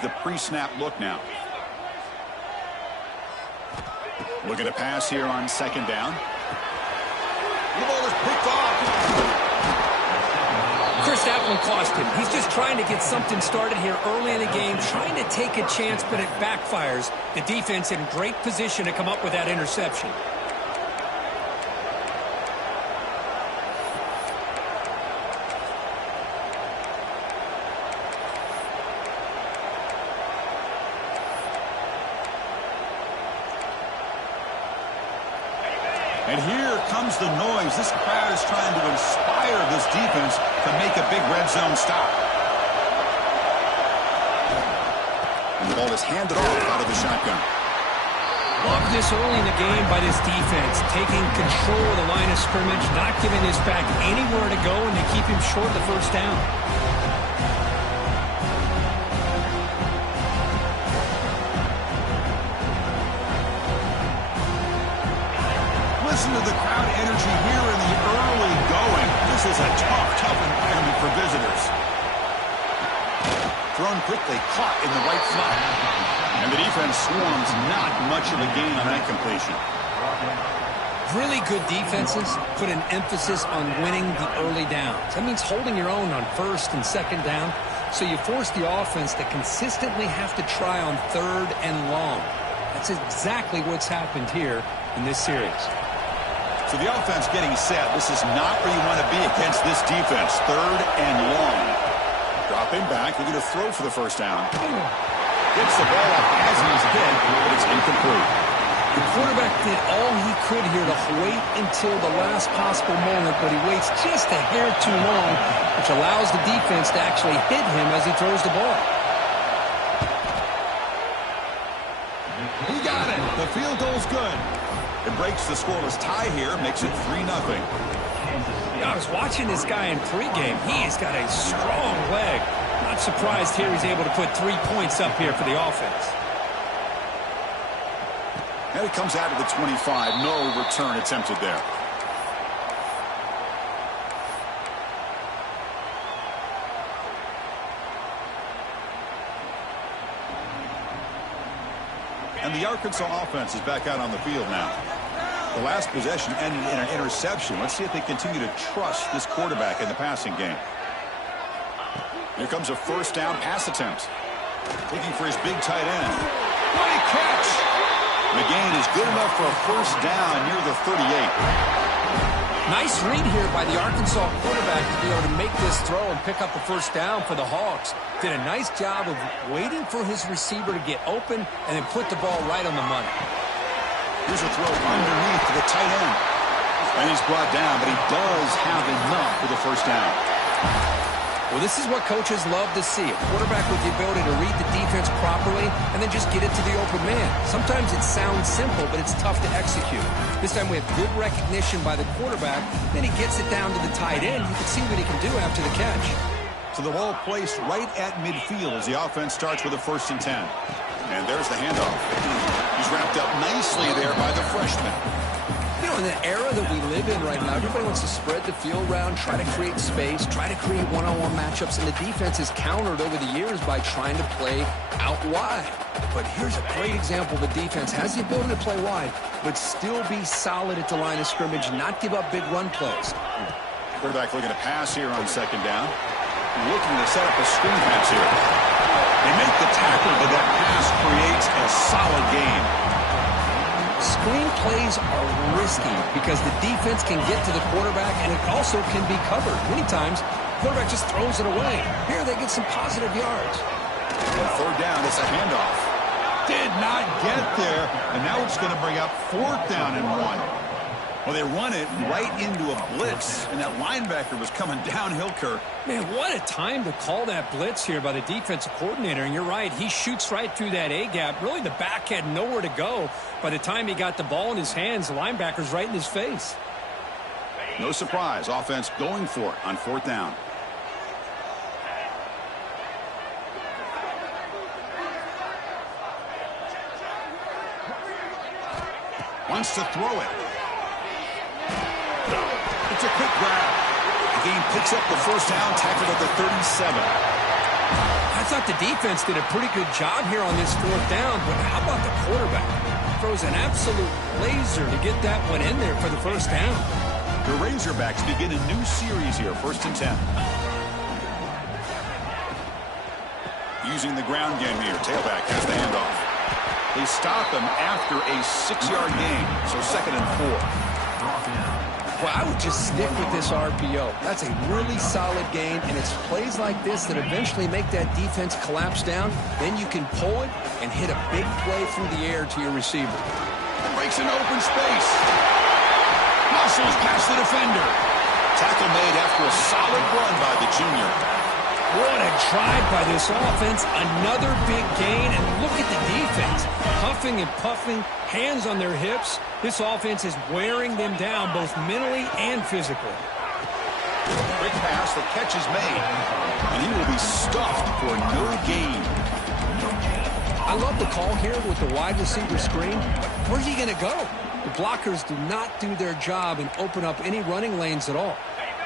change the pre-snap look now. Looking to pass here on second down. The ball is picked off. Chris, that one cost him. He's just trying to get something started here early in the game, trying to take a chance, but it backfires. The defense in great position to come up with that interception. And here comes the noise. This crowd is trying to inspire this defense to make a big red zone stop. And the ball is handed off out of the shotgun. Love this early in the game by this defense, taking control of the line of scrimmage, not giving this back anywhere to go, and they keep him short of the first down. Listen to the crowd energy here in the early going. This is a tough environment for visitors. Thrown quickly, caught in the right flat. And the defense swarms, not much of a gain on that completion. Really good defenses put an emphasis on winning the early downs. That means holding your own on first and second down. So you force the offense to consistently have to try on third and long. That's exactly what's happened here in this series. So the offense getting set. This is not where you want to be against this defense. Third and long. Dropping back. Looking to throw for the first down. Gets the ball up as he's hit, but it's incomplete. The quarterback did all he could here to wait until the last possible moment, but he waits just a hair too long, which allows the defense to actually hit him as he throws the ball. He got it. The field goal's good. It breaks the scoreless tie here, makes it 3-0. Yeah, I was watching this guy in pregame. He's got a strong leg. Not surprised here he's able to put 3 points up here for the offense. And it comes out of the 25. No return attempted there. And the Arkansas offense is back out on the field now. The last possession ended in an interception. Let's see if they continue to trust this quarterback in the passing game. Here comes a first down pass attempt. Looking for his big tight end. What a catch! The gain is good enough for a first down near the 38. Nice read here by the Arkansas quarterback to be able to make this throw and pick up a first down for the Hogs. Did a nice job of waiting for his receiver to get open and then put the ball right on the money. Here's a throw underneath to the tight end. And he's brought down, but he does have enough for the first down. Well, this is what coaches love to see. A quarterback with the ability to read the defense properly and then just get it to the open man. Sometimes it sounds simple, but it's tough to execute. This time we have good recognition by the quarterback. Then he gets it down to the tight end. You can see what he can do after the catch. So the ball placed right at midfield as the offense starts with a 1st and 10. And there's the handoff. He's wrapped up nicely there by the freshman. You know, in the era that we live in right now, everybody wants to spread the field around, try to create space, try to create one-on-one matchups, and the defense is countered over the years by trying to play out wide. But here's a great example. The defense has the ability to play wide, but still be solid at the line of scrimmage, not give up big run plays. Quarterback looking to pass here on second down. Looking to set up a screen pass here. They make the tackle, but that pass creates a solid gain. Screen plays are risky because the defense can get to the quarterback and it also can be covered. Many times, the quarterback just throws it away. Here they get some positive yards. On third down, it's a handoff. Did not get there, and now it's going to bring up 4th down and 1. Well, they run it right into a blitz, and that linebacker was coming downhill, Kirk. Man, what a time to call that blitz here by the defensive coordinator. And you're right, he shoots right through that A-gap. Really, the back had nowhere to go. By the time he got the ball in his hands, the linebacker's right in his face. No surprise, offense going for it on 4th down. Wants to throw it. It's a quick grab. The game picks up the first down, tackled at the 37. That's thought the defense did a pretty good job here on this fourth down, but how about the quarterback? Throws an absolute laser to get that one in there for the first down. The Razorbacks begin a new series here, 1st and 10. Using the ground game here, tailback has the handoff. They stop him after a 6-yard gain, so 2nd and 4. Well, I would just stick with this RPO. That's a really solid gain, and it's plays like this that eventually make that defense collapse down. Then you can pull it and hit a big play through the air to your receiver. Breaks into open space. Muscles past the defender. Tackle made after a solid run by the junior. What a drive by this offense. Another big gain, and look at the defense. Huffing and puffing, hands on their hips. This offense is wearing them down both mentally and physically. Quick pass, the catch is made. And he will be stuffed for no gain. I love the call here with the wide receiver screen. Where's he going to go? The blockers do not do their job and open up any running lanes at all.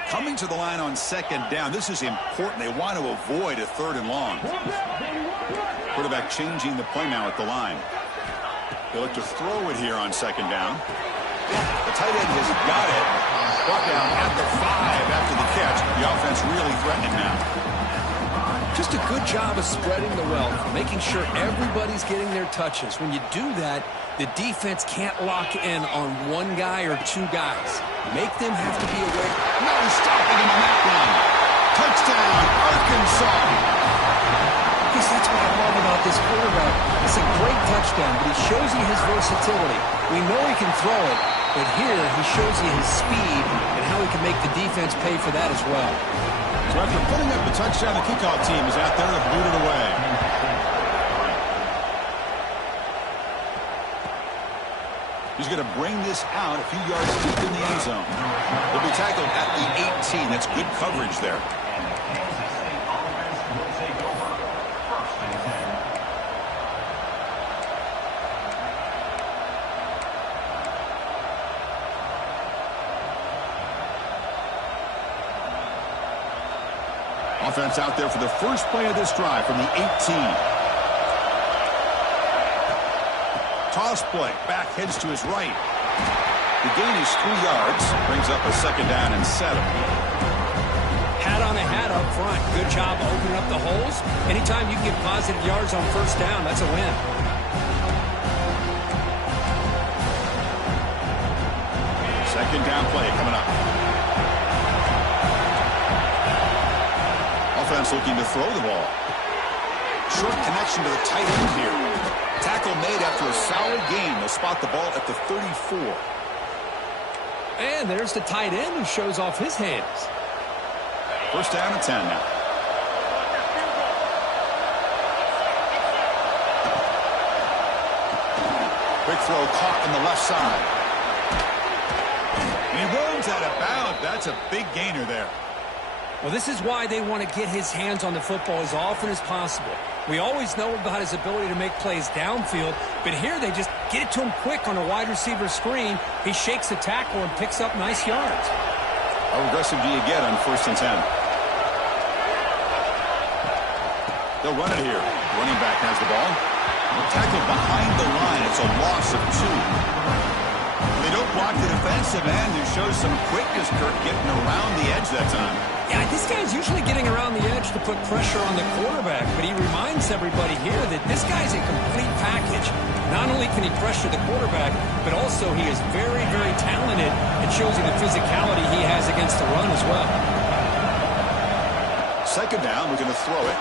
Coming to the line on 2nd down. This is important. They want to avoid a 3rd and long. Quarterback changing the play now at the line. They look to throw it here on 2nd down. The tight end has got it. Brought down at the 5 after the catch. The offense really threatening now. Just a good job of spreading the wealth, making sure everybody's getting their touches. When you do that, the defense can't lock in on one guy or two guys. Make them have to be aware. No stopping him on that one. Touchdown, Arkansas. Because that's what I love about this quarterback. It's a great touchdown, but he shows you his versatility. We know he can throw it, but here he shows you his speed and how he can make the defense pay for that as well. So after putting up the touchdown, the kickoff team is out there to boot it away. He's going to bring this out a few yards deep in the end zone. He'll be tackled at the 18. That's good coverage there. Offense out there for the first play of this drive from the 18. Toss play. Back heads to his right. The gain is 3 yards. Brings up a 2nd down and 7. Hat on a hat up front. Good job opening up the holes. Anytime you can get positive yards on 1st down, that's a win. Second down play coming up. Offense looking to throw the ball. Short connection to the tight end here. Tackle made after a solid gain. They'll spot the ball at the 34. And there's the tight end who shows off his hands. 1st down and 10 now. Quick throw caught on the left side. He runs out of bounds. That's a big gainer there. Well, this is why they want to get his hands on the football as often as possible. We always know about his ability to make plays downfield, but here they just get it to him quick on a wide receiver screen. He shakes the tackle and picks up nice yards. How aggressive do you get on 1st and 10? They'll run it here. Running back has the ball. Tackled behind the line. It's a loss of 2. They don't block the defensive end, who shows some quickness, Kirk, getting around the edge that time. Yeah, this guy's usually getting around the edge to put pressure on the quarterback, but he reminds everybody here that this guy's a complete package. Not only can he pressure the quarterback, but also he is very, very talented. It shows you the physicality he has against the run as well. 2nd down, we're going to throw it.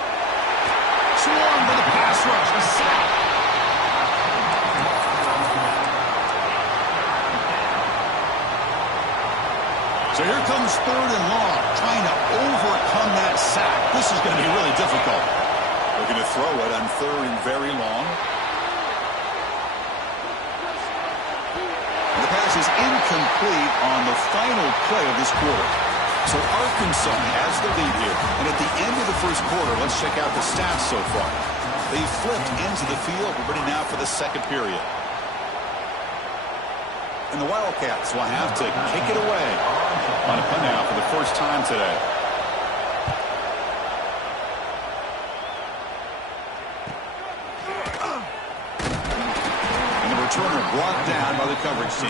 Swarm for the pass rush. A sack. So here comes 3rd and long, trying to overcome that sack. This is going to be really difficult. They're going to throw it on 3rd and very long. The pass is incomplete on the final play of this quarter. So Arkansas has the lead here. And at the end of the 1st quarter, let's check out the stats so far. They flipped into the field. We're ready now for the 2nd period. And the Wildcats will have to kick it away on a punt now for the first time today. returner brought down by the coverage team.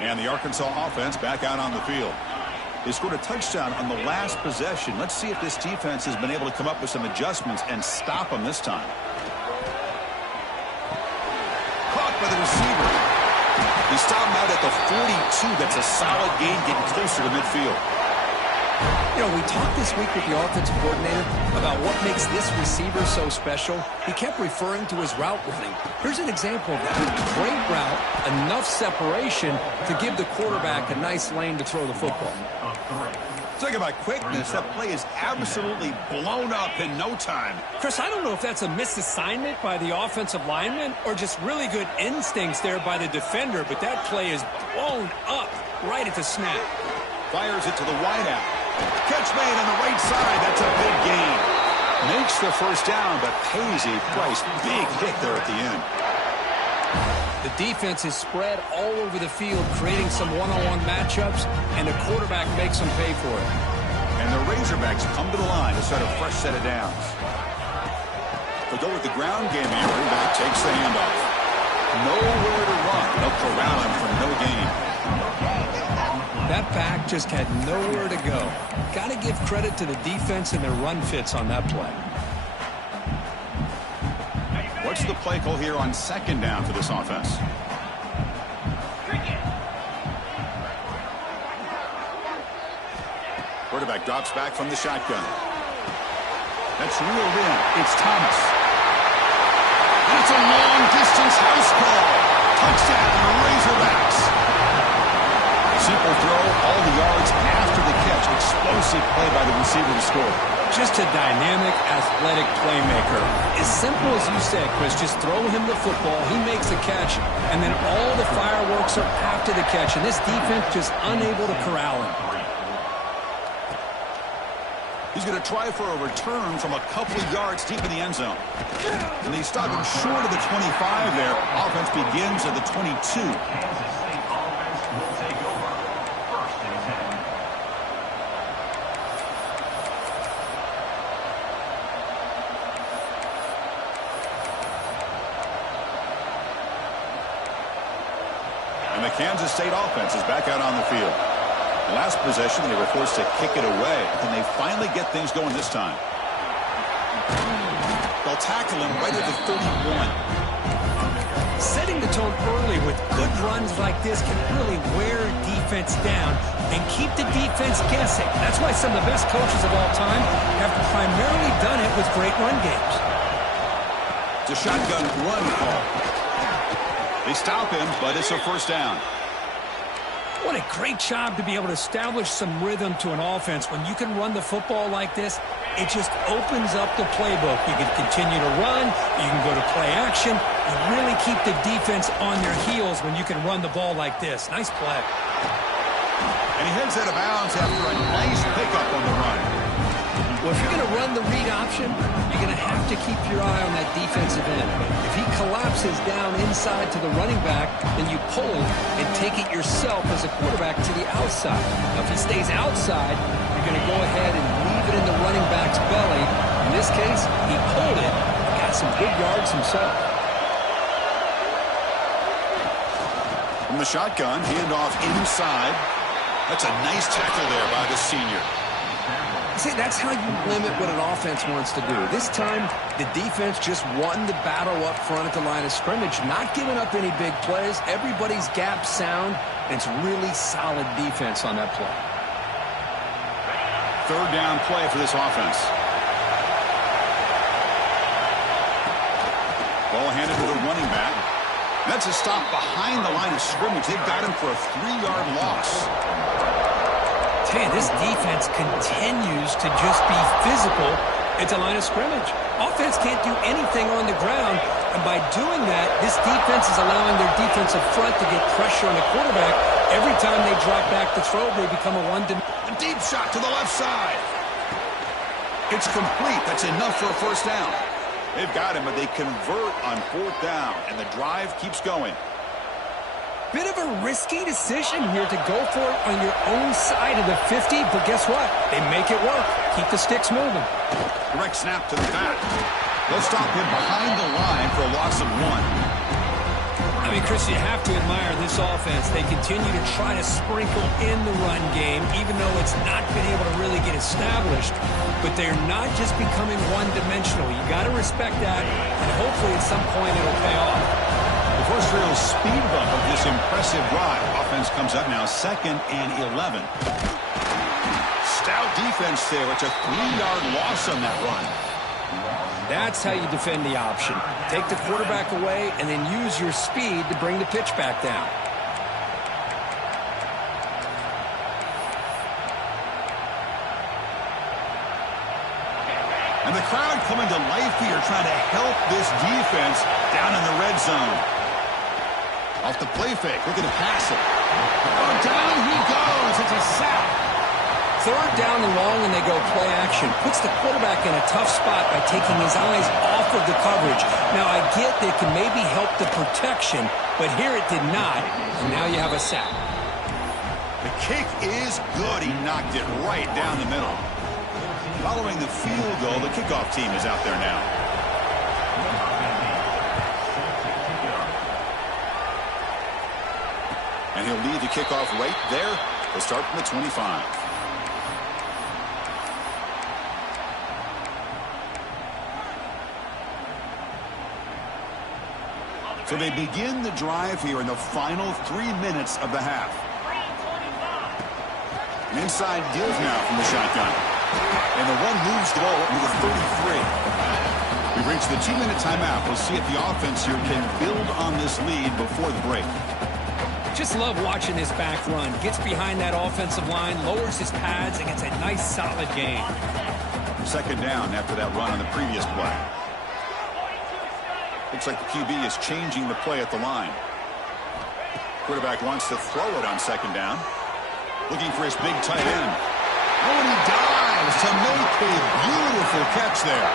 And the Arkansas offense back out on the field. They scored a touchdown on the last possession. Let's see if this defense has been able to come up with some adjustments and stop them this time. Caught by the receiver. He stopped him out at the 42. That's a solid gain, getting closer to midfield. You know, we talked this week with the offensive coordinator about what makes this receiver so special. He kept referring to his route running. Here's an example of that. Great route, enough separation to give the quarterback a nice lane to throw the football. Talking about quickness, that play is absolutely blown up in no time. Chris, I don't know if that's a misassignment by the offensive lineman or just really good instincts there by the defender, but that play is blown up right at the snap. Fires it to the wideout. Catch made on the right side. That's a big gain. Makes the first down, but pays a price. Big hit there at the end. The defense is spread all over the field, creating some one-on-one matchups, and the quarterback makes them pay for it. And the Razorbacks come to the line to start a fresh set of downs. They'll go with the ground game here. Running back takes the handoff. Nowhere to run. They'll corral him for no gain. That back just had nowhere to go. Got to give credit to the defense and their run fits on that play. What's the play call here on second down for this offense? Quarterback drops back from the shotgun. That's reeled in. It's Thomas. And it's a long-distance house call. Touchdown, Razorbacks. Simple throw, all the yards after the catch. Explosive play by the receiver to score. Just a dynamic, athletic playmaker. As simple as you said, Chris, just throw him the football, he makes the catch, and then all the fireworks are after the catch, and this defense just unable to corral him. He's going to try for a return from a couple of yards deep in the end zone. And they stop him short of the 25 there. Offense begins at the 22. And the Kansas State offense is back out on the field. Last possession, they were forced to kick it away, and they finally get things going this time. They'll tackle him right at the 31. Setting the tone early with good runs like this can really wear defense down and keep the defense guessing. That's why some of the best coaches of all time have primarily done it with great run games. It's a shotgun run call. They stop him, but it's a first down. What a great job to be able to establish some rhythm to an offense. When you can run the football like this, it just opens up the playbook. You can continue to run. You can go to play action. You really keep the defense on their heels when you can run the ball like this. Nice play. And he heads out of bounds after a nice pickup on the run. Well, if you're going to run the read option, you're going to have to keep your eye on that defensive end. If he collapses down inside to the running back, then you pull and take it yourself as a quarterback to the outside. Now, if he stays outside, you're going to go ahead and leave it in the running back's belly. In this case, he pulled it and got some good yards himself. From the shotgun, handoff inside. That's a nice tackle there by the senior. See, that's how you limit what an offense wants to do. This time, the defense just won the battle up front at the line of scrimmage, not giving up any big plays. Everybody's gap sound, and it's really solid defense on that play. Third down play for this offense. Ball handed to the running back. That's a stop behind the line of scrimmage. They've got him for a 3-yard loss. Hey, this defense continues to just be physical at the line of scrimmage. Offense can't do anything on the ground, and by doing that, this defense is allowing their defensive front to get pressure on the quarterback. Every time they drop back to throw, they become a A deep shot to the left side. It's complete. That's enough for a first down. They've got him, but they convert on fourth down, and the drive keeps going. Bit of a risky decision here to go for it on your own side of the 50, but guess what? They make it work. Keep the sticks moving. Direct snap to the back. They'll stop him behind the line for a loss of 1. I mean, Chris, you have to admire this offense. They continue to try to sprinkle in the run game, even though it's not been able to really get established. But they're not just becoming one-dimensional. You got to respect that, and hopefully at some point it'll pay off. The first real speed bump of this impressive drive. Offense comes up now 2nd and 11. Stout defense there. It's a 3-yard loss on that run. That's how you defend the option. Take the quarterback away and then use your speed to bring the pitch back down. And the crowd coming to life here, trying to help this defense down in the red zone. Off the play fake, looking to pass it. Oh, down he goes. It's a sack. 3rd down and long, and they go play action. Puts the quarterback in a tough spot by taking his eyes off of the coverage. Now, I get that it can maybe help the protection, but here it did not, and now you have a sack. The kick is good. He knocked it right down the middle. Following the field goal, the kickoff team is out there now. And he'll lead the kickoff right there. They'll start from the 25. So they begin the drive here in the final 3 minutes of the half. An inside give now from the shotgun. And the one moves the ball up to the 33. We've reached the 2-minute timeout. We'll see if the offense here can build on this lead before the break. Just love watching this back run. Gets behind that offensive line, lowers his pads, and gets a nice solid gain. 2nd down after that run on the previous play. Looks like the QB is changing the play at the line. Quarterback wants to throw it on 2nd down. Looking for his big tight end. Oh, and he dives to make a beautiful catch there.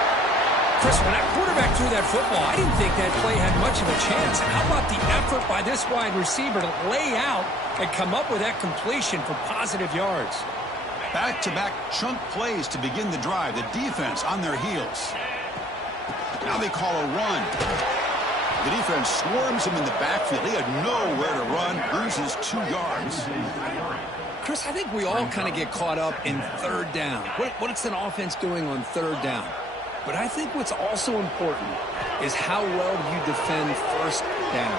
Chris, when that quarterback threw that football, I didn't think that play had much of a chance. And how about the effort by this wide receiver to lay out and come up with that completion for positive yards? Back-to-back chunk plays to begin the drive. The defense on their heels. Now they call a run. The defense swarms him in the backfield. He had nowhere to run, loses 2 yards. Chris, I think we all kind of get caught up in 3rd down. What's an offense doing on 3rd down? But I think what's also important is how well you defend 1st down.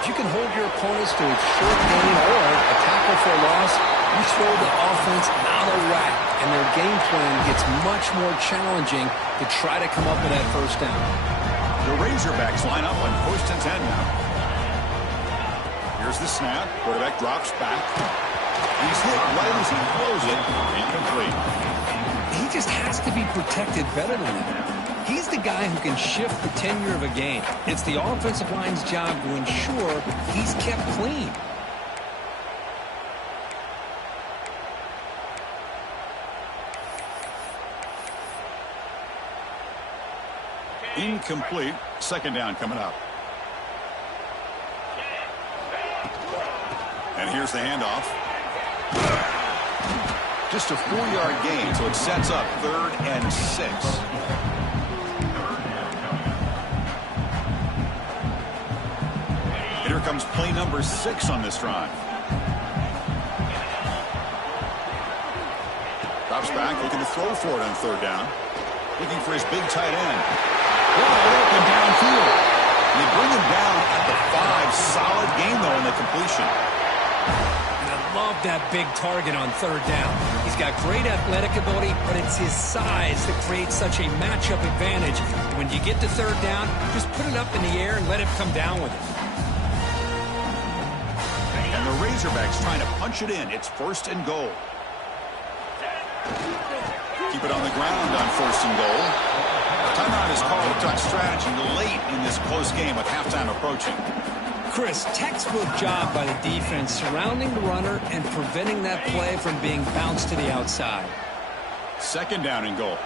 If you can hold your opponents to a short gain or a tackle for a loss, you throw the offense out of whack, and their game plan gets much more challenging to try to come up with that 1st down. The Razorbacks line up on 1st and 10 now. Here's the snap. Quarterback drops back. He's hit right as he throws it. Incomplete. He just has to be protected better than that. He's the guy who can shift the tenure of a game. It's the offensive line's job to ensure he's kept clean. Incomplete. 2nd down coming up. And here's the handoff. Just a 4-yard gain, so it sets up 3rd and 6. And here comes play number 6 on this drive. Drops back, looking to throw for it on 3rd down. Looking for his big tight end. Wide open downfield. They bring him down at the 5. Solid gain, though, in the completion. Love that big target on 3rd down. He's got great athletic ability, but it's his size that creates such a matchup advantage. When you get to 3rd down, just put it up in the air and let him come down with it. And the Razorbacks trying to punch it in. It's 1st and goal. Keep it on the ground on 1st and goal. Timeout is called to talk strategy late in this close game with halftime approaching. Chris, textbook job by the defense surrounding the runner and preventing that play from being bounced to the outside. 2nd down and goal.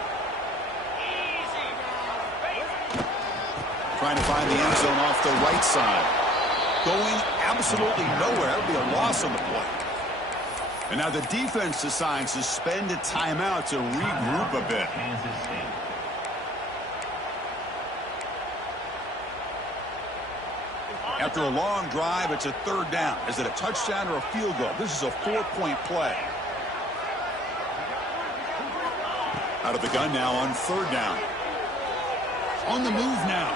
Trying to find the end zone off the right side. Going absolutely nowhere. That would be a loss on the play. And now the defense decides to spend a timeout to regroup a bit. After a long drive, it's a third down. Is it a touchdown or a field goal? This is a 4-point play. Out of the gun now on third down. On the move now.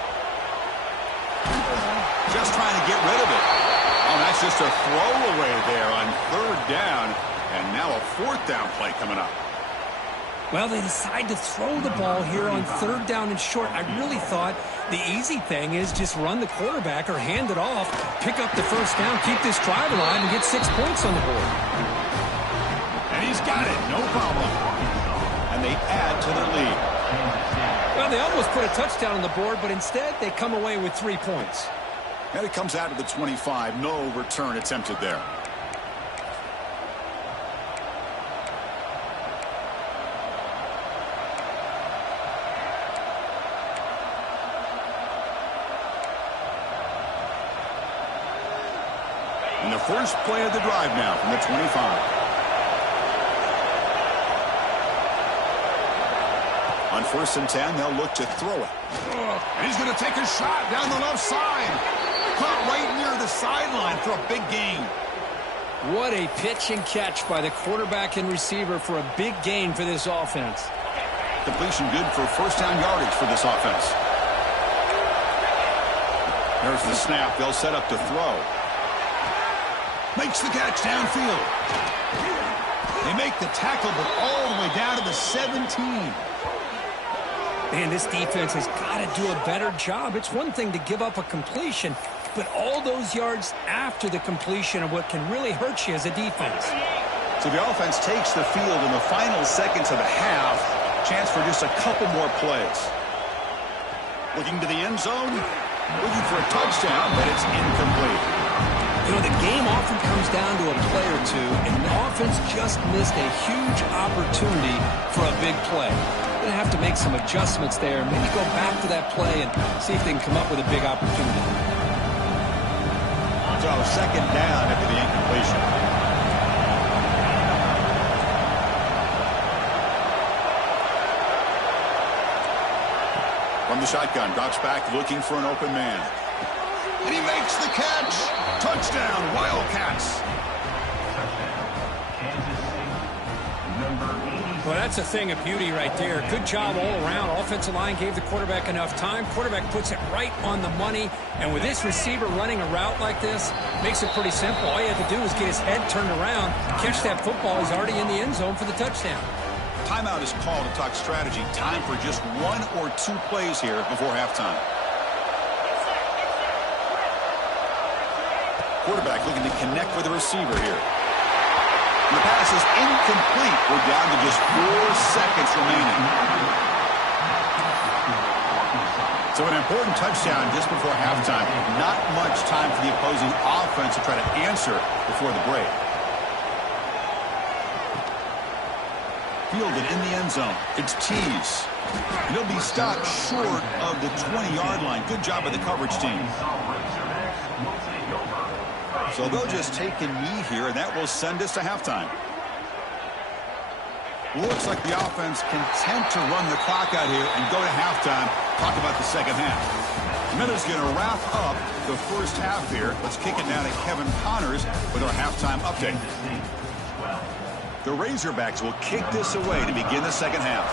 Just trying to get rid of it. Oh, that's just a throwaway there on third down. And now a fourth down play coming up. Well, they decide to throw the ball here on third down and short. I really thought the easy thing is just run the quarterback or hand it off, pick up the first down, keep this drive alive, and get 6 points on the board. And he's got it, no problem. And they add to their lead. Well, they almost put a touchdown on the board, but instead they come away with 3 points. And it comes out to the 25. No return attempted there. And the first play of the drive now from the 25. On 1st and 10, they'll look to throw it. And he's going to take a shot down the left side. Caught right near the sideline for a big gain. What a pitch and catch by the quarterback and receiver for a big gain for this offense. Completion good for first down yardage for this offense. There's the snap. They'll set up to throw. Makes the catch downfield. They make the tackle, but all the way down to the 17. Man, this defense has got to do a better job. It's one thing to give up a completion, but all those yards after the completion are what can really hurt you as a defense. So the offense takes the field in the final seconds of the half. Chance for just a couple more plays. Looking to the end zone. Looking for a touchdown, but it's incomplete. You know, the game often comes down to a play or two, and the offense just missed a huge opportunity for a big play. They're going to have to make some adjustments there, maybe go back to that play and see if they can come up with a big opportunity. So second down after the incompletion. From the shotgun, drops back looking for an open man. And he makes the catch. Touchdown, Wildcats. Well, that's a thing of beauty right there. Good job all around. Offensive line gave the quarterback enough time. Quarterback puts it right on the money. And with this receiver running a route like this, makes it pretty simple. All you have to do is get his head turned around, catch that football. He's already in the end zone for the touchdown. Timeout is called to talk strategy. Time for just 1 or 2 plays here before halftime. Quarterback looking to connect with the receiver here. And the pass is incomplete. We're down to just 4 seconds remaining. So an important touchdown just before halftime. Not much time for the opposing offense to try to answer before the break. Fielded in the end zone. It's Tees. And he'll be stopped short of the 20-yard line. Good job by the coverage team. So they'll just take a knee here, and that will send us to halftime. Looks like the offense content to run the clock out here and go to halftime. Talk about the second half. Miller's going to wrap up the first half here. Let's kick it now to Kevin Connors with our halftime update. The Razorbacks will kick this away to begin the second half.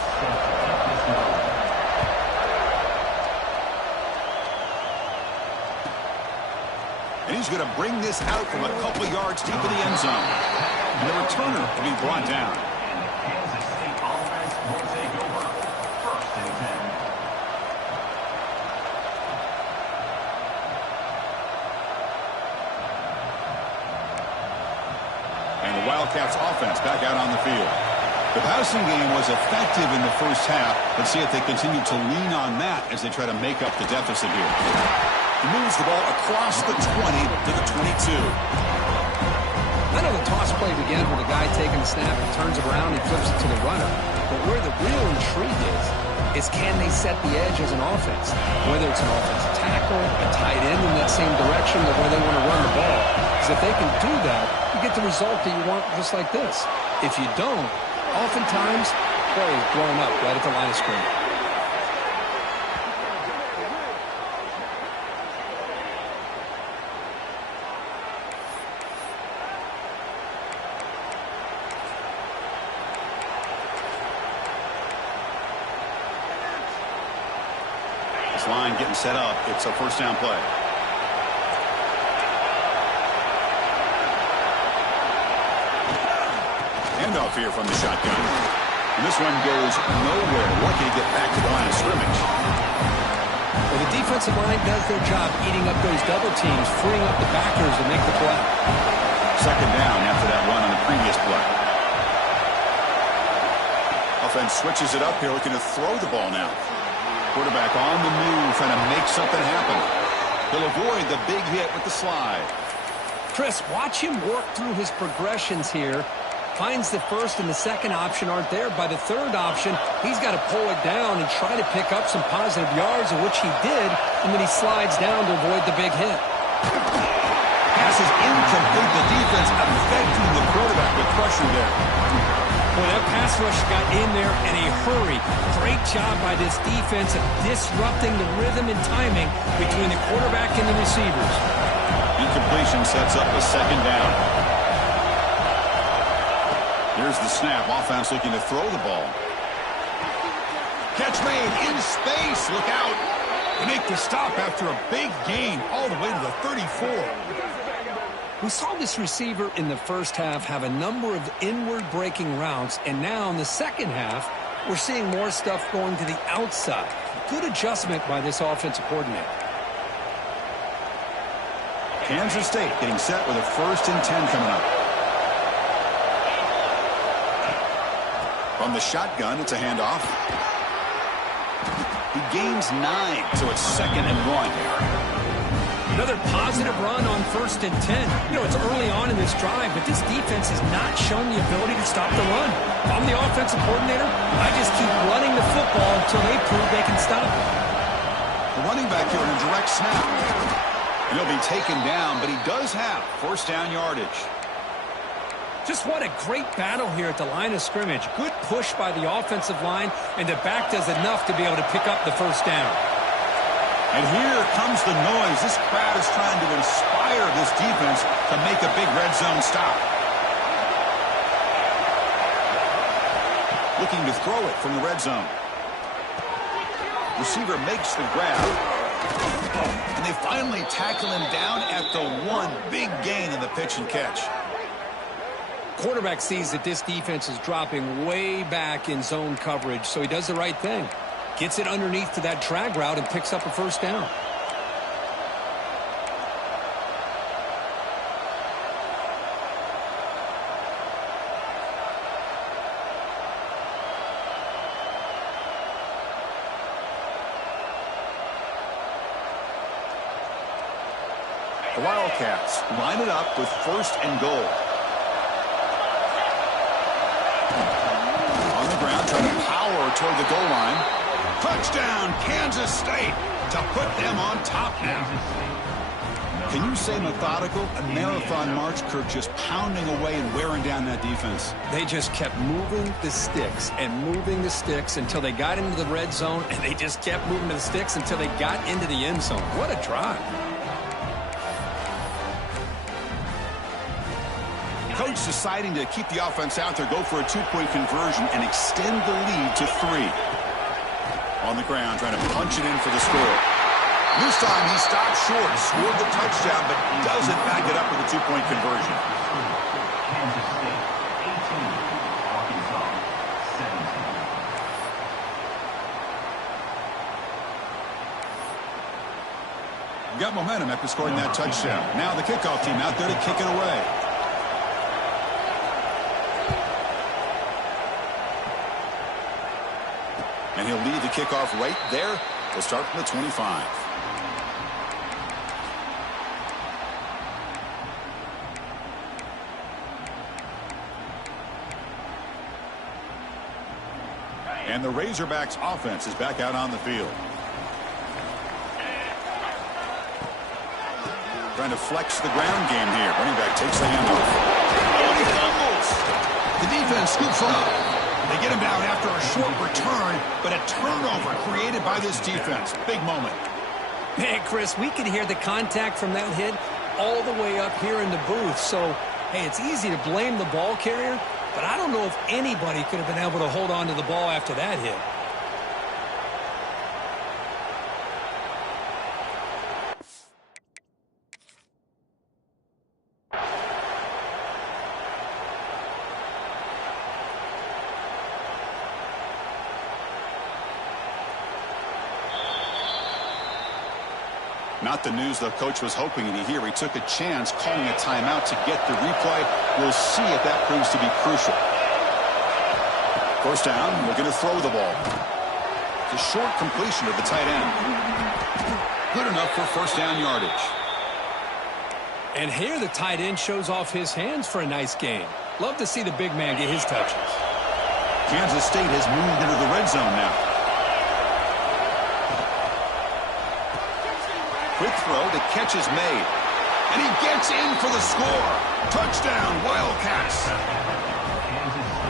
And he's going to bring this out from a couple yards deep in the end zone. And the returner will be brought down. And the Wildcats offense back out on the field. The passing game was effective in the first half. Let's see if they continue to lean on that as they try to make up the deficit here. He moves the ball across the 20 to the 22. I know the toss play begins with a guy taking the snap and turns it around and flips it to the runner. But where the real intrigue is, is can they set the edge as an offense? Whether it's an offensive tackle, a tight end in that same direction, or where they want to run the ball. Because if they can do that, you get the result that you want just like this. If you don't, oftentimes, play is blown up right at the line of scrimmage. Line getting set up. It's a first down play. Handoff here from the shotgun. And this one goes nowhere. Lucky to get back to the line of scrimmage. Well, the defensive line does their job eating up those double teams, freeing up the backers to make the play. Second down after that run on the previous play. Offense switches it up here, looking to throw the ball now. Quarterback on the move, trying to make something happen. He'll avoid the big hit with the slide. Chris, watch him work through his progressions here. Finds the first and the second option aren't there. By the third option, he's got to pull it down and try to pick up some positive yards, of which he did, and then he slides down to avoid the big hit. Pass is incomplete. The defense affecting the quarterback with pressure there. Boy, that pass rush got in there in a hurry. Great job by this defense of disrupting the rhythm and timing between the quarterback and the receivers. Incompletion sets up a second down. Here's the snap. Offense looking to throw the ball. Catch made in space. Look out. They make the stop after a big gain all the way to the 34. We saw this receiver in the first half have a number of inward breaking routes, and now in the second half, we're seeing more stuff going to the outside. Good adjustment by this offensive coordinator. Kansas State getting set with a 1st and 10 coming up. From the shotgun, it's a handoff. He gains 9, so it's 2nd and 1. Another positive run on 1st and 10. You know, it's early on in this drive, but this defense has not shown the ability to stop the run. If I'm the offensive coordinator, I just keep running the football until they prove they can stop it. The running back here in a direct snap. And he'll be taken down, but he does have 1st down yardage. Just what a great battle here at the line of scrimmage. Good push by the offensive line, and the back does enough to be able to pick up the 1st down. And here comes the noise. This crowd is trying to inspire this defense to make a big red zone stop. Looking to throw it from the red zone. Receiver makes the grab. And they finally tackle him down at the 1. Big gain in the pitch and catch. Quarterback sees that this defense is dropping way back in zone coverage, so he does the right thing. Gets it underneath to that drag route and picks up a 1st down. The Wildcats line it up with 1st and goal. On the ground, trying to power toward the goal line. Touchdown, Kansas State, to put them on top now. Can you say methodical? A marathon march, Kirk, just pounding away and wearing down that defense. They just kept moving the sticks and moving the sticks until they got into the red zone, and they just kept moving the sticks until they got into the end zone. What a drive. Coach deciding to keep the offense out there, go for a 2-point conversion, and extend the lead to 3. On the ground, trying to punch it in for the score. This time he stopped short, scored the touchdown, but doesn't back it up with a 2-point conversion. Got momentum after scoring that touchdown. Now the kickoff team out there to kick it away. And he'll lead the kickoff right there. We'll start from the 25. And the Razorbacks offense is back out on the field. Trying to flex the ground game here. Running back takes the handoff. Oh, and he fumbles. The defense scoops him up. They get him down after a short return, but a turnover created by this defense. Big moment. Man, Chris, we could hear the contact from that hit all the way up here in the booth. So, hey, it's easy to blame the ball carrier, but I don't know if anybody could have been able to hold on to the ball after that hit. Not the news the coach was hoping to hear. He took a chance calling a timeout to get the replay. We'll see if that proves to be crucial. First down, looking to throw the ball. It's a short completion to the tight end. Good enough for first down yardage. And here the tight end shows off his hands for a nice gain. Love to see the big man get his touches. Kansas State has moved into the red zone now. Quick throw, the catch is made. And he gets in for the score. Touchdown, Wildcats.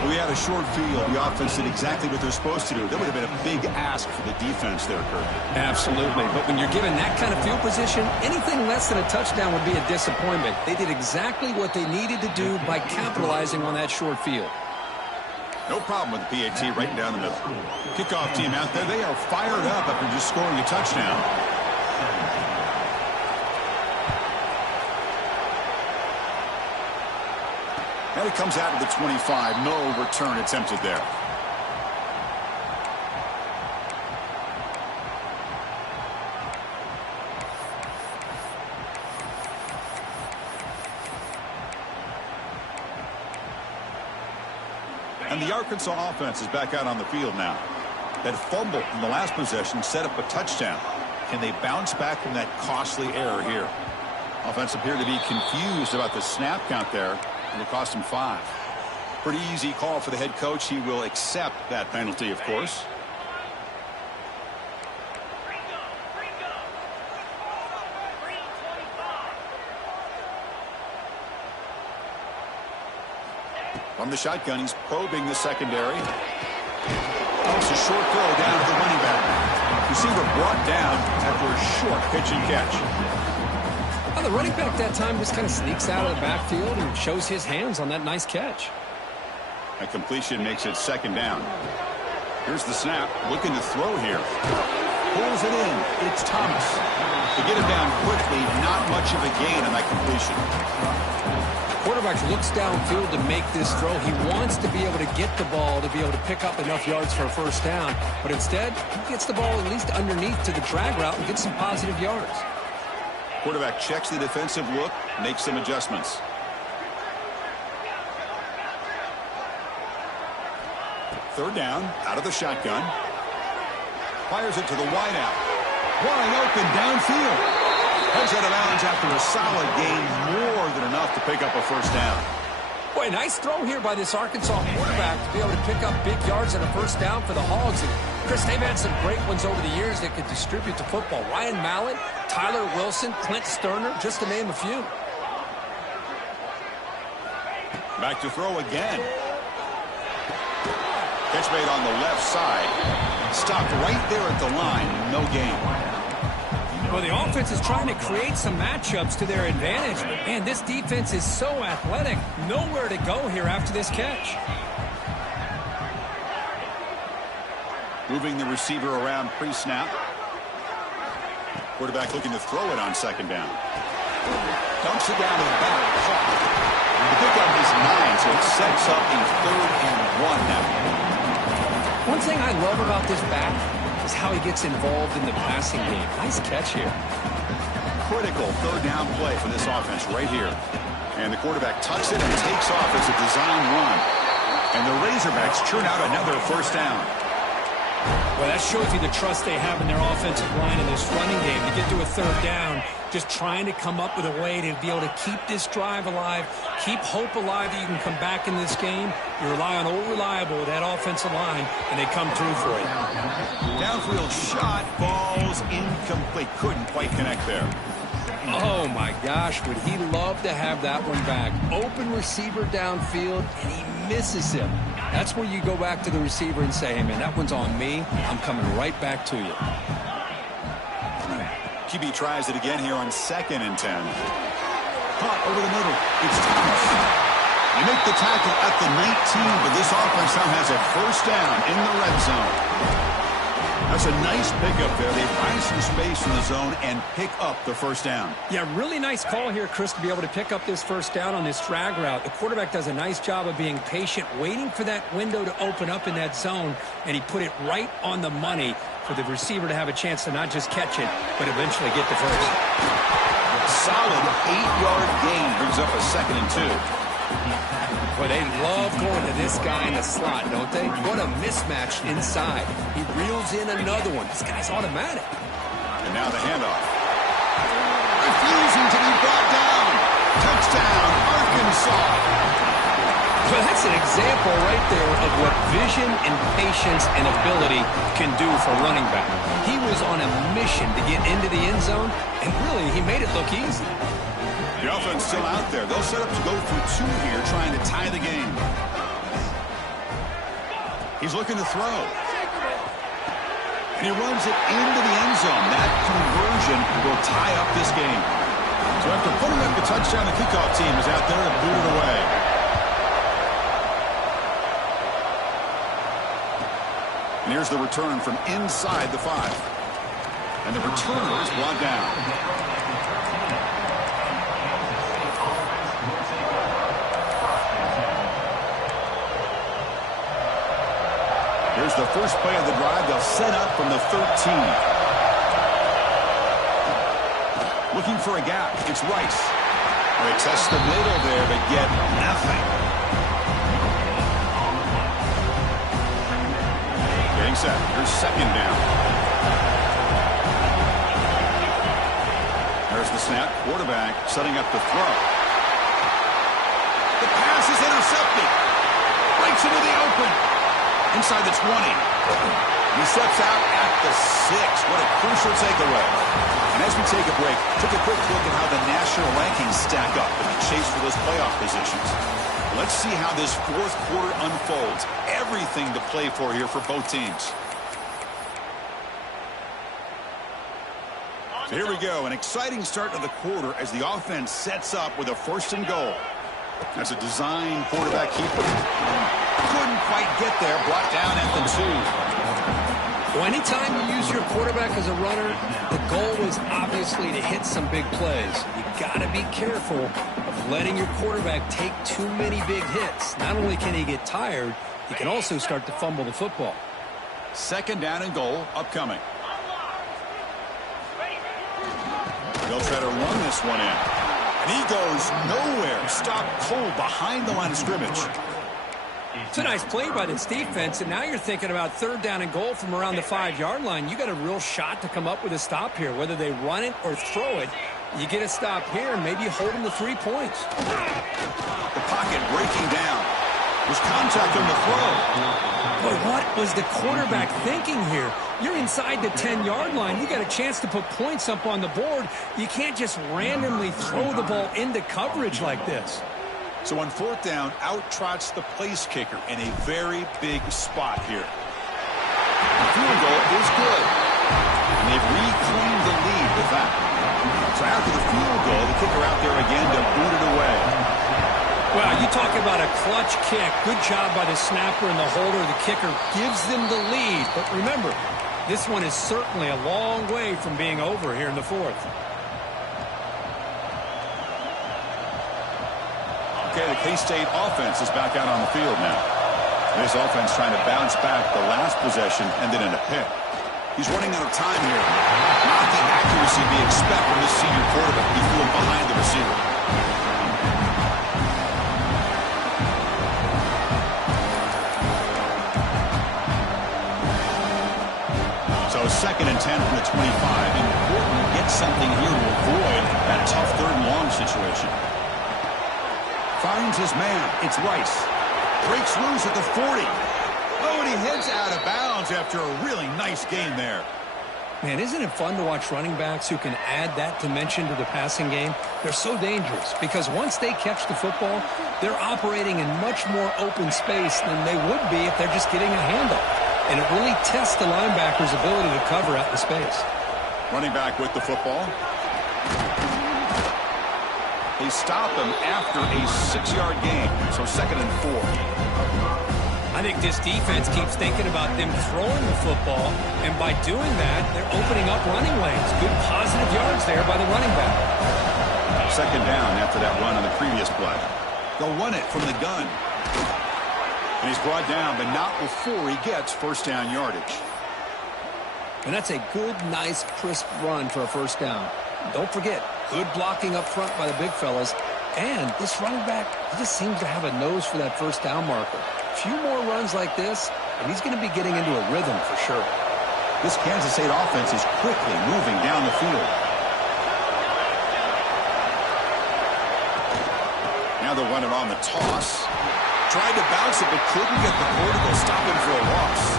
We had a short field. The offense did exactly what they're supposed to do. That would have been a big ask for the defense there, Kurt. Absolutely. But when you're given that kind of field position, anything less than a touchdown would be a disappointment. They did exactly what they needed to do by capitalizing on that short field. No problem with the PAT right down the middle. Kickoff team out there. They are fired up after just scoring a touchdown. And it comes out of the 25. No return attempted there. And the Arkansas offense is back out on the field now. That fumble in the last possession set up a touchdown. Can they bounce back from that costly error here? Offense appeared to be confused about the snap count there. It will cost him 5. Pretty easy call for the head coach. He will accept that penalty, of course. From the shotgun, he's probing the secondary. Oh, it's a short throw down to the running back. Receiver brought down after a short pitch and catch. Well, the running back that time just kind of sneaks out of the backfield and shows his hands on that nice catch. A completion makes it second down. Here's the snap. Looking to throw here. Pulls it in. It's Thomas. To get it down quickly, not much of a gain on that completion. Quarterback looks downfield to make this throw. He wants to be able to get the ball to be able to pick up enough yards for a first down. But instead, he gets the ball at least underneath to the drag route and gets some positive yards. Quarterback checks the defensive look, makes some adjustments. Third down, out of the shotgun. Fires it to the wideout. Wide open downfield. Heads out of bounds after a solid gain, more than enough to pick up a first down. Boy, nice throw here by this Arkansas quarterback to be able to pick up big yards and a first down for the Hogs. And Chris, they've had some great ones over the years that could distribute the football. Ryan Mallett, Tyler Wilson, Clint Sterner, just to name a few. Back to throw again. Catch made on the left side. Stopped right there at the line. No gain. Well, the offense is trying to create some matchups to their advantage. But, man, this defense is so athletic. Nowhere to go here after this catch. Moving the receiver around pre-snap. Quarterback looking to throw it on second down. Dumps it down to the back. The pickup is 9, so it sets up a 3rd and 1 now. One thing I love about this back is how he gets involved in the passing game. Nice catch here. Critical 3rd down play for this offense right here. And the quarterback tucks it and takes off as a design run. And the Razorbacks churn out another first down. Well, that shows you the trust they have in their offensive line in this running game. To get to a third down, just trying to come up with a way to be able to keep this drive alive, keep hope alive that you can come back in this game. You rely on old reliable with that offensive line, and they come through for you. Downfield shot falls incomplete. Couldn't quite connect there. Oh, my gosh, would he love to have that one back. Open receiver downfield, and he misses him. That's where you go back to the receiver and say, hey, man, that one's on me. I'm coming right back to you. QB tries it again here on 2nd and 10. Caught over the middle. It's Thomas. They make the tackle at the 19, but this offense now has a first down in the red zone. That's a nice pickup there. They find some space in the zone and pick up the first down. Yeah, really nice call here, Chris, to be able to pick up this first down on this drag route. The quarterback does a nice job of being patient, waiting for that window to open up in that zone, and he put it right on the money for the receiver to have a chance to not just catch it, but eventually get the first. Solid 8-yard gain brings up a 2nd and 2. Boy, they love going to this guy in the slot, don't they? What a mismatch inside. He reels in another one. This guy's automatic. And now the handoff. Refusing to be brought down. Touchdown, Arkansas. Well, that's an example right there of what vision and patience and ability can do for a running back. He was on a mission to get into the end zone, and really, he made it look easy. The offense still out there. They'll set up to go for 2 here, trying to tie the game. He's looking to throw. And he runs it into the end zone. That conversion will tie up this game. So after putting up the touchdown, the kickoff team is out there to boot it away. And here's the return from inside the 5. And the returner is brought down. Here's the first play of the drive. They'll set up from the 13. Looking for a gap. It's Rice. They test the middle there, but get nothing. Getting set. Here's 2nd down. There's the snap. Quarterback setting up the throw. The pass is intercepted. Breaks into the open. Inside the 20. He steps out at the 6. What a crucial takeaway. And as we take a break, take a quick look at how the national rankings stack up in the chase for those playoff positions. Let's see how this 4th quarter unfolds. Everything to play for here for both teams. So here we go. An exciting start to the quarter as the offense sets up with a 1st and goal. That's a design quarterback keeper. Couldn't quite get there. Brought down at the 2. Well, anytime you use your quarterback as a runner, the goal is obviously to hit some big plays. You got to be careful of letting your quarterback take too many big hits. Not only can he get tired, he can also start to fumble the football. 2nd down and goal upcoming. They'll try to run this one in. And he goes nowhere. Stopped cold behind the line of scrimmage. It's a nice play by this defense, and now you're thinking about 3rd down and goal from around the 5-yard line. You got a real shot to come up with a stop here. Whether they run it or throw it, you get a stop here, and maybe you hold them to 3 points. The pocket breaking down. There's contact on the throw. Boy, what was the quarterback thinking here? You're inside the 10-yard line. You got a chance to put points up on the board. You can't just randomly throw the ball into coverage like this. So on 4th down, out trots the place kicker in a very big spot here. The field goal is good. And they've reclaimed the lead with that. So after the field goal, the kicker out there again to boot it away. Well, you talk about a clutch kick. Good job by the snapper and the holder. The kicker gives them the lead. But remember, this one is certainly a long way from being over here in the 4th. Okay, the K-State offense is back out on the field now. This offense trying to bounce back the last possession and then in a pick. He's running out of time here. Not the accuracy we expect from this senior quarterback. He flew behind the receiver. 2nd and 10 from the 25. Important to get something here to avoid that tough 3rd and long situation. Finds his man. It's Rice. Breaks loose at the 40. Oh, and he heads out of bounds after a really nice gain there. Man, isn't it fun to watch running backs who can add that dimension to the passing game? They're so dangerous because once they catch the football, they're operating in much more open space than they would be if they're just getting a handoff. And it really tests the linebacker's ability to cover out in space. Running back with the football. They stop him after a 6-yard gain, so 2nd and 4. I think this defense keeps thinking about them throwing the football, and by doing that, they're opening up running lanes. Good positive yards there by the running back. 2nd down after that run on the previous play. They'll run it from the gun. And he's brought down, but not before he gets 1st down yardage. And that's a good, nice, crisp run for a 1st down. Don't forget, good blocking up front by the big fellas. And this running back, he just seems to have a nose for that 1st down marker. A few more runs like this, and he's going to be getting into a rhythm for sure. This Kansas State offense is quickly moving down the field. Now they'll run it on the toss. Tried to bounce it, but couldn't get the quarter to stop him for a loss.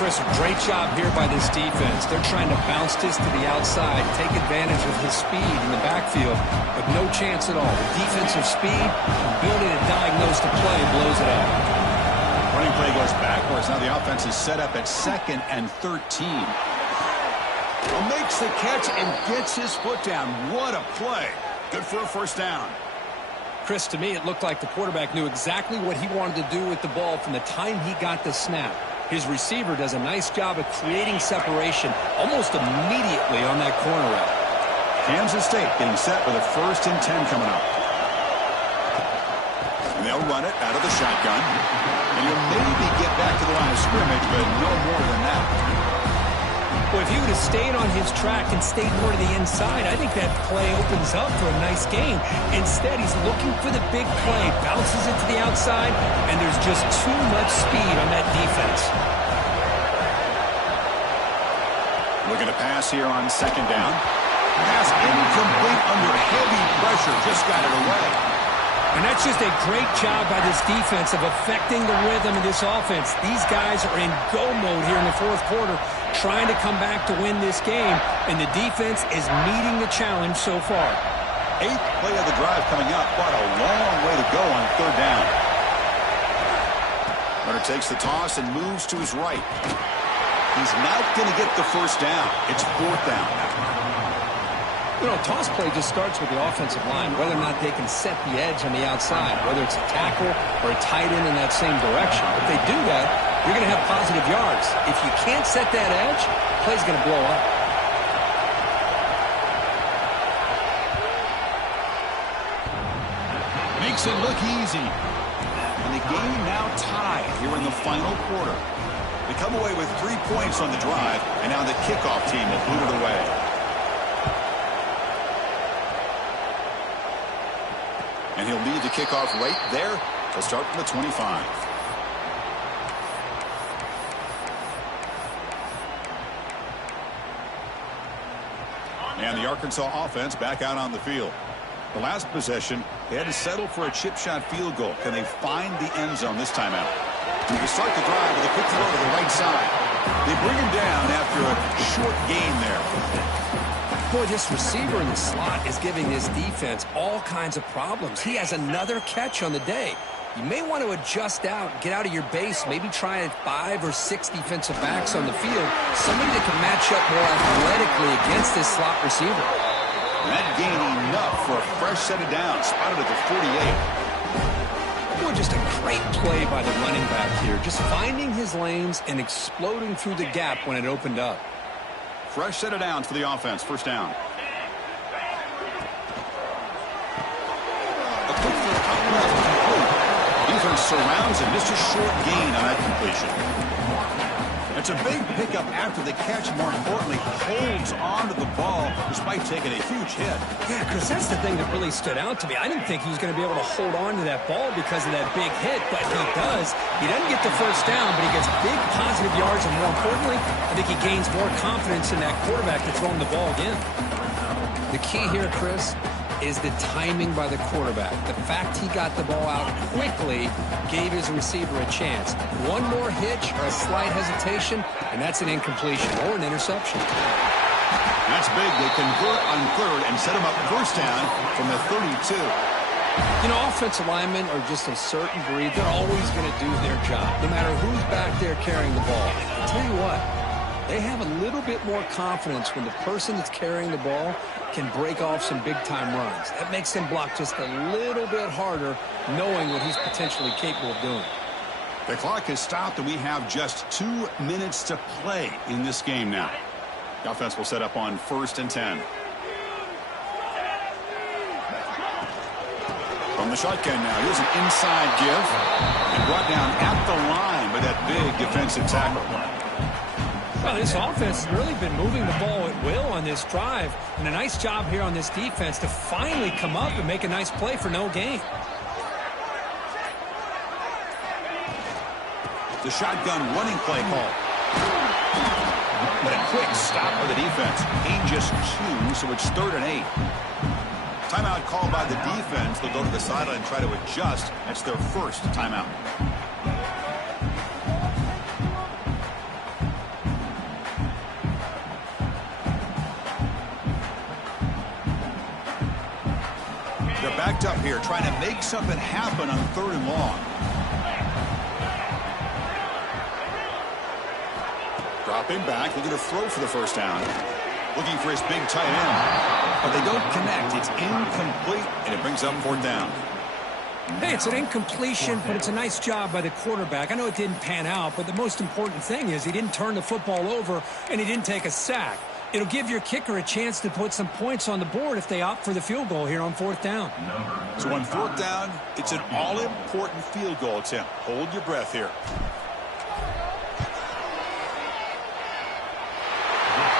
Chris, great job here by this defense. They're trying to bounce this to the outside, take advantage of his speed in the backfield, but no chance at all. The defensive speed, ability to diagnose the play, blows it out. Running play goes backwards. Now the offense is set up at 2nd and 13. Well, makes the catch and gets his foot down. What a play. Good for a 1st down. Chris, to me, it looked like the quarterback knew exactly what he wanted to do with the ball from the time he got the snap. His receiver does a nice job of creating separation almost immediately on that corner route. Kansas State getting set with a 1st and 10 coming up. And they'll run it out of the shotgun. And he'll maybe get back to the line of scrimmage, but no more than that. Well, if he would have stayed on his track and stayed more to the inside, I think that play opens up for a nice gain. Instead, he's looking for the big play, bounces it to the outside, and there's just too much speed on that defense. Looking to pass here on 2nd down. Pass incomplete under heavy pressure, just got it away. And that's just a great job by this defense of affecting the rhythm of this offense. These guys are in go mode here in the 4th quarter, trying to come back to win this game, and the defense is meeting the challenge so far. 8th play of the drive coming up. What a long way to go on 3rd down. Runner takes the toss and moves to his right. He's not going to get the 1st down. It's 4th down. You know, toss play just starts with the offensive line, whether or not they can set the edge on the outside, whether it's a tackle or a tight end in that same direction. If they do that, you're going to have positive yards. If you can't set that edge, play's going to blow up. Makes it look easy. And the game now tied here in the final quarter. They come away with 3 points on the drive, and now the kickoff team will boot it away. And he'll lead the kickoff right there. He'll start from the 25. And the Arkansas offense back out on the field. The last possession, they had to settle for a chip shot field goal. Can they find the end zone this time out? And they start the drive with a quick throw to the right side. They bring him down after a short gain there. Boy, this receiver in the slot is giving this defense all kinds of problems. He has another catch on the day. You may want to adjust out, get out of your base, maybe try 5 or 6 defensive backs on the field, somebody that can match up more athletically against this slot receiver. And that gain enough for a fresh set of downs, spotted at the 48. Boy, just a great play by the running back here, just finding his lanes and exploding through the gap when it opened up. Fresh set of downs for the offense. 1st down. A quick throw out left, complete. Defense surrounds him. Just a short gain on that completion. It's a big pickup after the catch. More importantly, holds on to the ball despite taking a huge hit. Yeah, Chris, that's the thing that really stood out to me. I didn't think he was going to be able to hold on to that ball because of that big hit, but he does. He doesn't get the first down, but he gets big positive yards, and more importantly, I think he gains more confidence in that quarterback to throw him the ball again. The key here, Chris, is the timing by the quarterback. The fact he got the ball out quickly gave his receiver a chance. One more hitch or a slight hesitation, and that's an incompletion or an interception. That's big. They convert on third and set him up first down from the 32. You know, offensive linemen are just a certain breed. They're always going to do their job, no matter who's back there carrying the ball. I'll tell you what, they have a little bit more confidence when the person that's carrying the ball can break off some big-time runs. That makes them block just a little bit harder, knowing what he's potentially capable of doing. The clock has stopped, and we have just 2 minutes to play in this game now. The offense will set up on 1st and 10. From the shotgun now, here's an inside give, and brought down at the line by that big defensive tackle. Well, this offense has really been moving the ball at will on this drive, and a nice job here on this defense to finally come up and make a nice play for no gain. The shotgun running play call. But a quick stop by the defense. Gain just 2, so it's 3rd and 8. Timeout called by the defense. They'll go to the sideline and try to adjust. That's their first timeout. They're backed up here, trying to make something happen on 3rd and long. Dropping back, looking to throw for the first down. Looking for his big tight end. But they don't connect. It's incomplete, and it brings up 4th down. Hey, it's an incompletion, but it's a nice job by the quarterback. I know it didn't pan out, but the most important thing is he didn't turn the football over, and he didn't take a sack. It'll give your kicker a chance to put some points on the board if they opt for the field goal here on 4th down. So on 4th down, it's an all-important field goal attempt. Hold your breath here.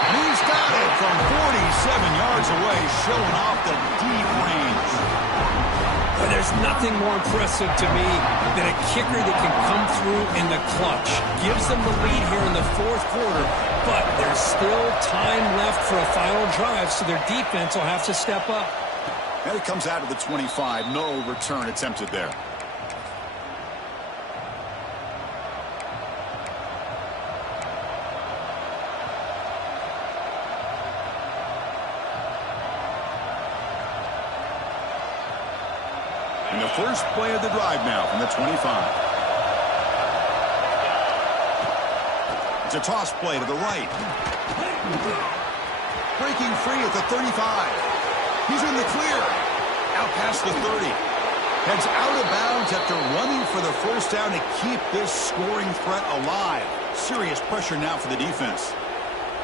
He's got it from 47 yards away, showing off the deep range. But there's nothing more impressive to me than a kicker that can come through in the clutch. Gives them the lead here in the 4th quarter, but there's still time left for a final drive, so their defense will have to step up. And it comes out of the 25. No return attempted there. And the first play of the drive now from the 25. It's a toss play to the right. Breaking free at the 35. He's in the clear. Out past the 30. Heads out of bounds after running for the first down to keep this scoring threat alive. Serious pressure now for the defense.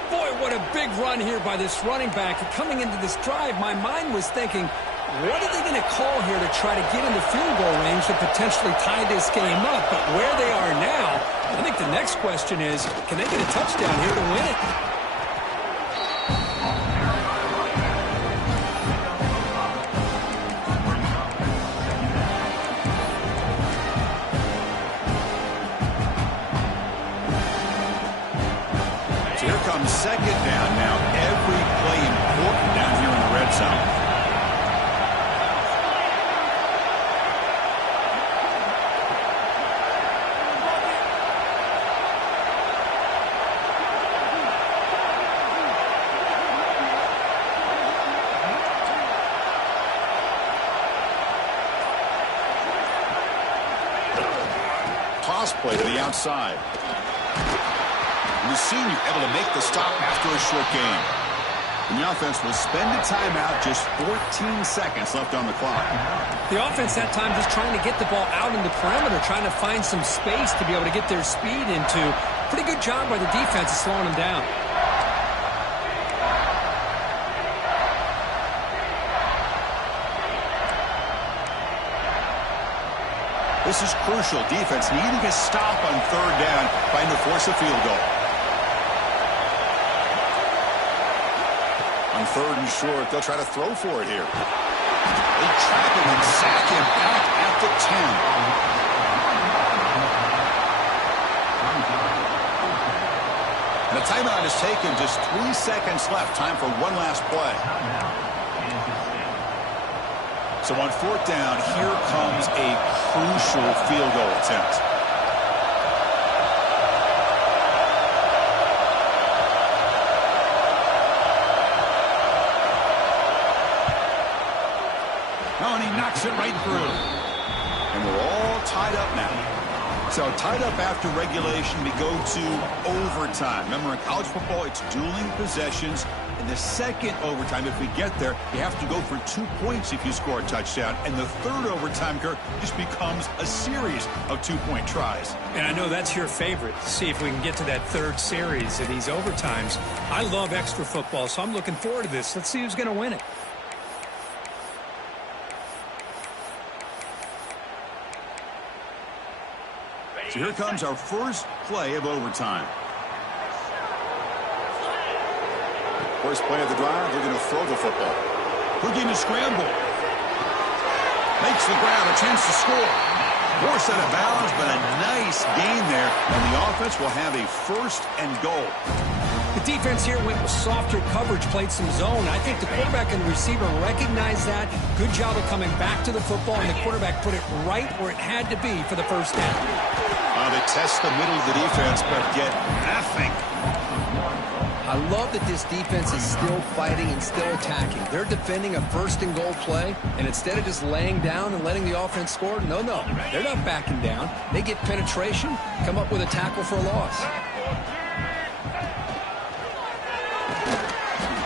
Boy, what a big run here by this running back. And coming into this drive, my mind was thinking, what are they going to call here to try to get into field goal range to potentially tie this game up? But where they are now, I think the next question is, can they get a touchdown here to win it? So here comes 2nd down now. Every play important down here in the red zone. Toss play to the outside. The senior able to make the stop after a short game. And the offense will spend a timeout, just 14 seconds left on the clock. The offense that time just trying to get the ball out in the perimeter, trying to find some space to be able to get their speed into. Pretty good job by the defense of slowing them down. This is crucial. Defense needing a stop on 3rd down, trying to force a field goal. On third and short, they'll try to throw for it here. They trap him and sack him back at the 10. And a timeout is taken. Just 3 seconds left. Time for one last play. So on fourth down, here comes a crucial field goal attempt. Oh, and he knocks it right through. And we're all tied up now. So tied up after regulation, we go to overtime. Remember, in college football, it's dueling possessions. In the second overtime, if we get there, you have to go for 2 points if you score a touchdown. And the third overtime, Kirk, just becomes a series of 2-point tries. And I know that's your favorite. See if we can get to that third series of these overtimes. I love extra football, so I'm looking forward to this. Let's see who's going to win it. So here comes our first play of overtime. First play of the drive, they're going to throw the football. Looking to scramble. Makes the grab, a chance to score. Forced out of bounds, but a nice gain there. And the offense will have a first and goal. The defense here went with softer coverage, played some zone. I think the quarterback and the receiver recognized that. Good job of coming back to the football, and the quarterback put it right where it had to be for the first down. They test the middle of the defense, but get nothing. I love that this defense is still fighting and still attacking. They're defending a first and goal play, and instead of just laying down and letting the offense score, no, they're not backing down. They get penetration, come up with a tackle for a loss.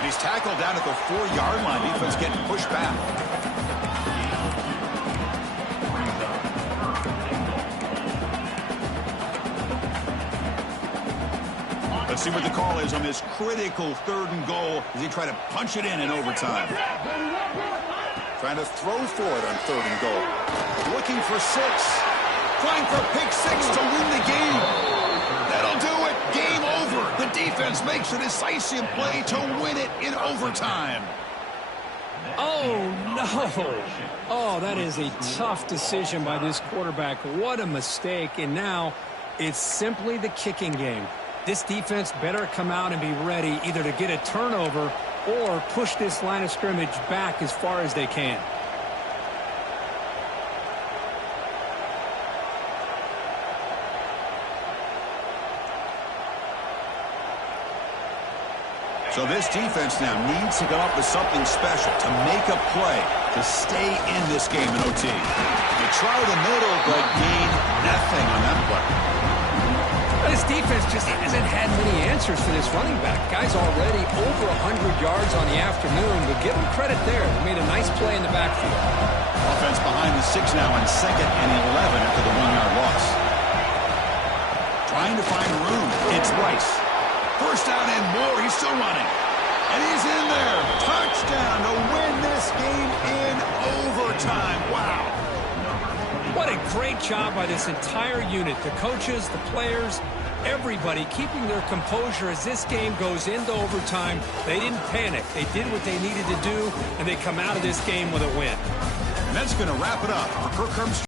He's tackled down at the 4-yard line. Defense getting pushed back. Let's see what the call is on this critical third and goal as he tried to punch it in overtime. Trying to throw for it on third and goal. Looking for 6. Trying for pick 6 to win the game. That'll do it. Game over. The defense makes a decisive play to win it in overtime. Oh, no. Oh, that is a tough decision by this quarterback. What a mistake. And now it's simply the kicking game. This defense better come out and be ready either to get a turnover or push this line of scrimmage back as far as they can. So this defense now needs to come up with something special to make a play to stay in this game in OT. They try the middle, but gain nothing on that play. This defense just hasn't had many answers for this running back. Guy's already over 100 yards on the afternoon, but give him credit there. They made a nice play in the backfield. Offense behind the 6 now on 2nd and 11 after the 1-yard loss. Trying to find room. It's Rice. First down and more. He's still running. And he's in there. Touchdown to win this game in overtime. Wow. What a great job by this entire unit. The coaches, the players, everybody keeping their composure as this game goes into overtime. They didn't panic. They did what they needed to do, and they come out of this game with a win. And that's going to wrap it up for Kirk Herbstreit.